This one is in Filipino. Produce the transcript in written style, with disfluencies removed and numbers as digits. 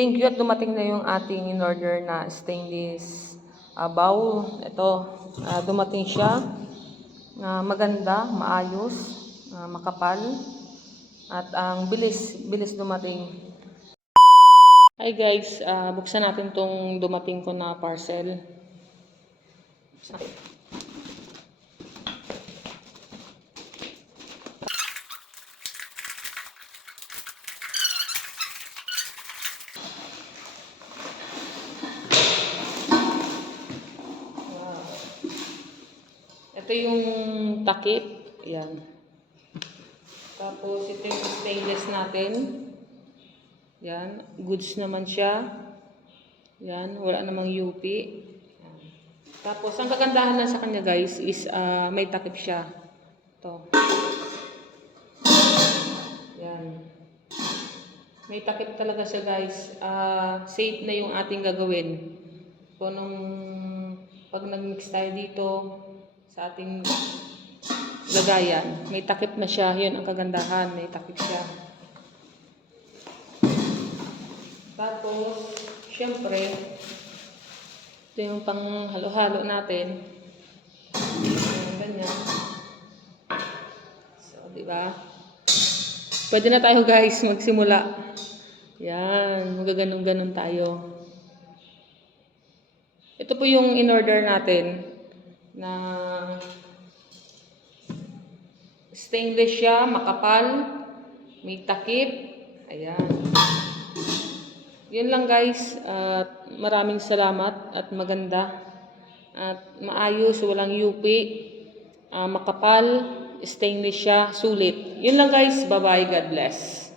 Thank you at dumating na yung ating in-order na stainless bowl. Ito, dumating siya. Maganda, maayos, makapal. At ang bilis dumating. Hi guys, buksan natin tong dumating ko na parcel. Ito yung takip. Ayan. Tapos ito yung stainless natin. Yan. Goods naman siya. Yan. Wala namang UP. Yan. Tapos ang kagandahan lang sa kanya guys is may takip siya. Ito. Yan. May takip talaga siya guys. Safe na yung ating gagawin. Kung nung pag nag-mix tayo dito sa ating lagayan, may takip na siya. Yun ang kagandahan, may takip siya. Tapos, syempre, ito yung pang halo-halo natin. Ganyan. So, diba? Pwede na tayo guys magsimula. Yan, magaganon-ganon tayo. Ito po yung in-order natin na stainless siya, makapal, may takip. Ayan. Yun lang guys. Maraming salamat at maganda. At maayos, walang UP. Makapal, stainless siya, sulit. Yun lang guys. Bye-bye. God bless.